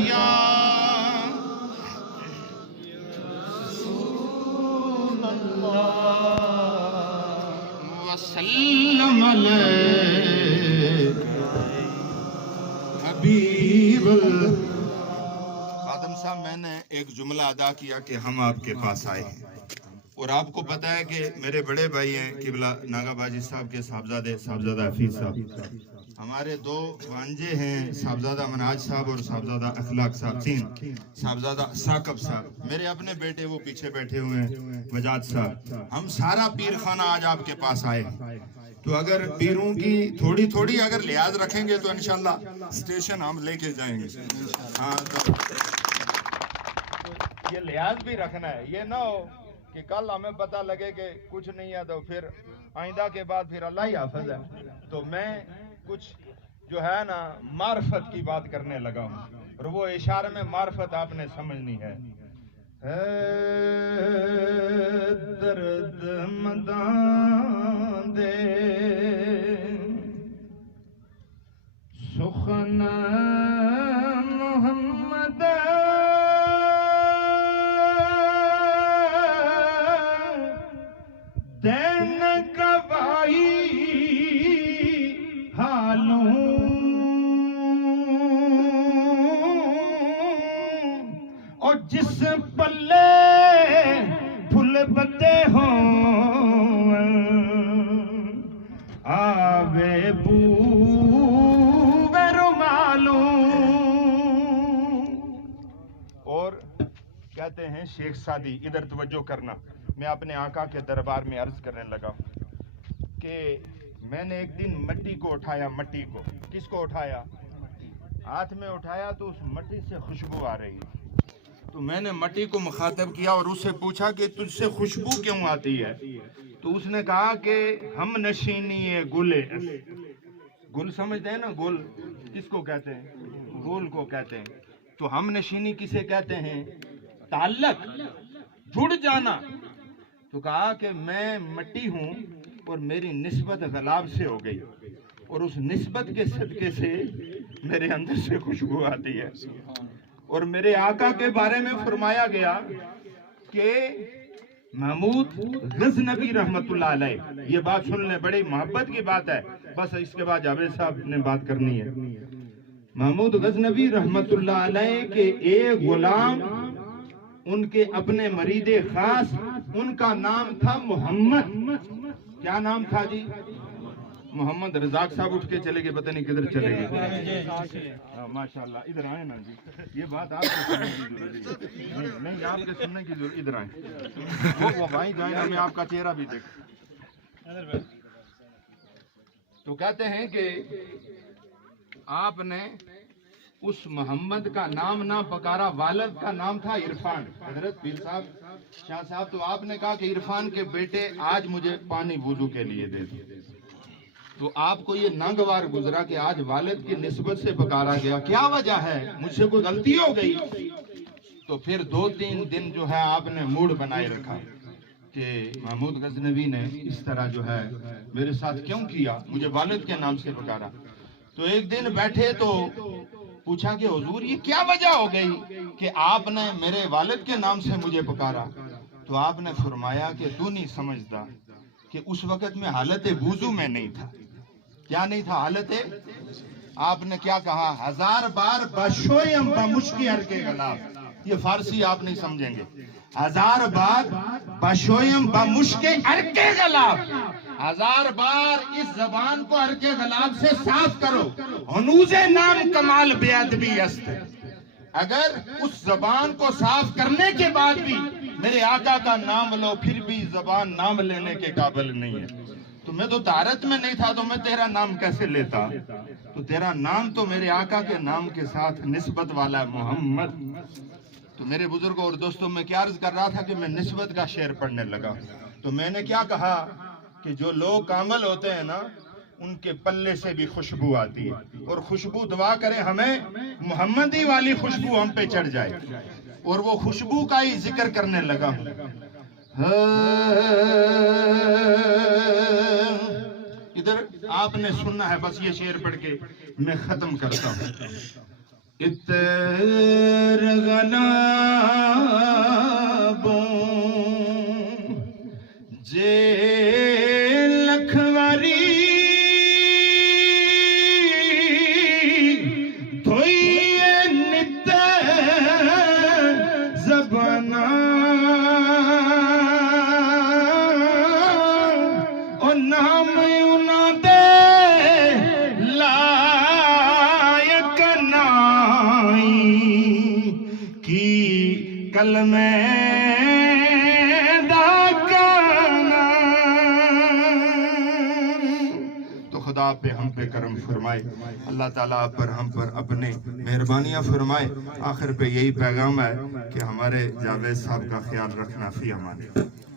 या वसल्लम हबीब। खादम साहब, मैंने एक जुमला अदा किया कि हम आपके पास आए हैं, और आपको पता है कि मेरे बड़े भाई हैं किबला नागा बाजी साहब के साहबजादा हफीज साहब, हमारे दो भांजे हैं साहबजादा मनाज साहब और साहबजादा अखलाक साहब, तीन साहबजादा साकब साहब, मेरे अपने बेटे वो पीछे बैठे हुए हैं वजाद साहब। हम सारा पीर खाना आज आपके पास आए हैं। तो अगर पीरों की थोड़ी थोड़ी अगर लिहाज रखेंगे तो इंशाल्लाह स्टेशन हम लेके जाएंगे। हाँ, तो ये लिहाज भी रखना है, ये ना हो कि कल हमें पता लगे कि कुछ नहीं है तो फिर आइंदा के बाद फिर अल्लाह ही हाफिज है। तो मैं कुछ जो है ना मार्फत की बात करने लगा हूँ, और वो इशारे में मार्फत आपने समझनी है। दर्द मदां दे सुखन मोहम्मद दैन कवाई हालूं और जिस पल्ले फुल बदे हो आवे बूवे रुमालूं। और कहते हैं शेख सादी, इधर तवज्जो करना, मैं अपने आका के दरबार में अर्ज करने लगा कि मैंने एक दिन मट्टी को उठाया, मट्टी को, किसको उठाया? हाथ में उठाया तो उस मट्टी से खुशबू आ रही। तो मैंने मट्टी को मुखातब किया और उससे पूछा कि तुझसे खुशबू क्यों आती है? तो उसने कहा कि हम नशीनी है गुले, गुल समझते हैं ना, गुल किसको कहते हैं? गुल को कहते हैं। तो हम नशीनी किसे कहते हैं? ताल्लुक, जुड़ जाना। तो कहा कि मैं मट्टी हूँ और मेरी निस्बत गुलाब से हो गई, और उस निस्बत के सदके से मेरे अंदर से खुशबू आती है। और मेरे आका के बारे में फरमाया गया कि महमूद गजनबी रहमतुल्लाह अलैह, ये बात सुन ले, बड़ी मोहब्बत की बात है, बस इसके बाद जावेद साहब ने बात करनी है। महमूद गजनबी रहमतुल्लाह अलैह के एक गुलाम, उनके अपने मरीदे खास, उनका नाम था मोहम्मद। क्या नाम था जी? मोहम्मद। रजाक साहब उठ के चले गए, पता नहीं किधर चले गए। माशाल्लाह, इधर आए ना जी, ये बात आपके सुनने की जरूरत है। नहीं, आपके सुनने की जरूरत, इधर आए, वो भाई जाए ना, मैं आपका चेहरा भी देख। तो कहते हैं कि आपने उस मोहम्मद का नाम ना पकारा, वालिद का नाम था इरफान। हजरत पीर साहब शाह साहब, तो आपने कहा कि इरफान के बेटे आज मुझे पानी वुजू के लिए दे दो। तो आपको ये नागवार गुजरा कि आज वालिद की निस्बत से पकारा गया, क्या वजह है? मुझसे कोई गलती हो गई? तो फिर 2-3 दिन जो है आपने मूड बनाए रखा कि महमूद गजनवी ने इस तरह जो है मेरे साथ क्यों किया, मुझे वालिद के नाम से पकारा। तो एक दिन बैठे तो पूछा कि हुजूर ये क्या वजह हो गई कि आपने मेरे वालिद के नाम से मुझे पुकारा? तो आपने फरमाया कि तू नहीं समझता कि उस वक्त में हालत वुजू में नहीं था। क्या नहीं था? हालत। आपने क्या कहा? 1000 बार बशोयम बमुश्की हर के खिलाफ। ये फारसी आप नहीं समझेंगे। 1000 बार बशोयम बमुश्के हर के खिलाफ, 1000 बार इस जबान को हर के खिलाफ से साफ करो। हनूजे नाम कमाल बेअदबी अस्त। अगर उस जबान को साफ करने के बाद भी मेरे आका का नाम लो, फिर भी जबान नाम लेने के काबिल नहीं है। तो मैं तो तारत में नहीं था, तो मैं तेरा नाम कैसे लेता? तो तेरा नाम तो मेरे आका के नाम के साथ निस्बत वाला है, मोहम्मद। तो मेरे बुजुर्गों और दोस्तों, मैं क्या अर्ज कर रहा था कि मैं निस्बत का शेर पढ़ने लगा। तो मैंने क्या कहा कि जो लोग कामल होते हैं ना, उनके पल्ले से भी खुशबू आती है, और खुशबू दुआ करें हमें मोहम्मदी वाली खुशबू हम पे चढ़ जाए। और वो खुशबू का ही जिक्र करने लगा हूं। इधर आपने सुनना है, बस ये शेर पढ़ के मैं खत्म करता हूं। اتر غلابوں جے لکھواری دھوئیے نت زبانہ اور نام انہاں دے لائق نائی کی کلمے خدا پہ ہم پہ کرم فرمائے، اللہ تعالیٰ پر ہم پر اپنے مہربانیاں فرمائے۔ آخر پہ یہی پیغام ہے کہ ہمارے جاوید صاحب کا خیال رکھنا فی امان اللہ۔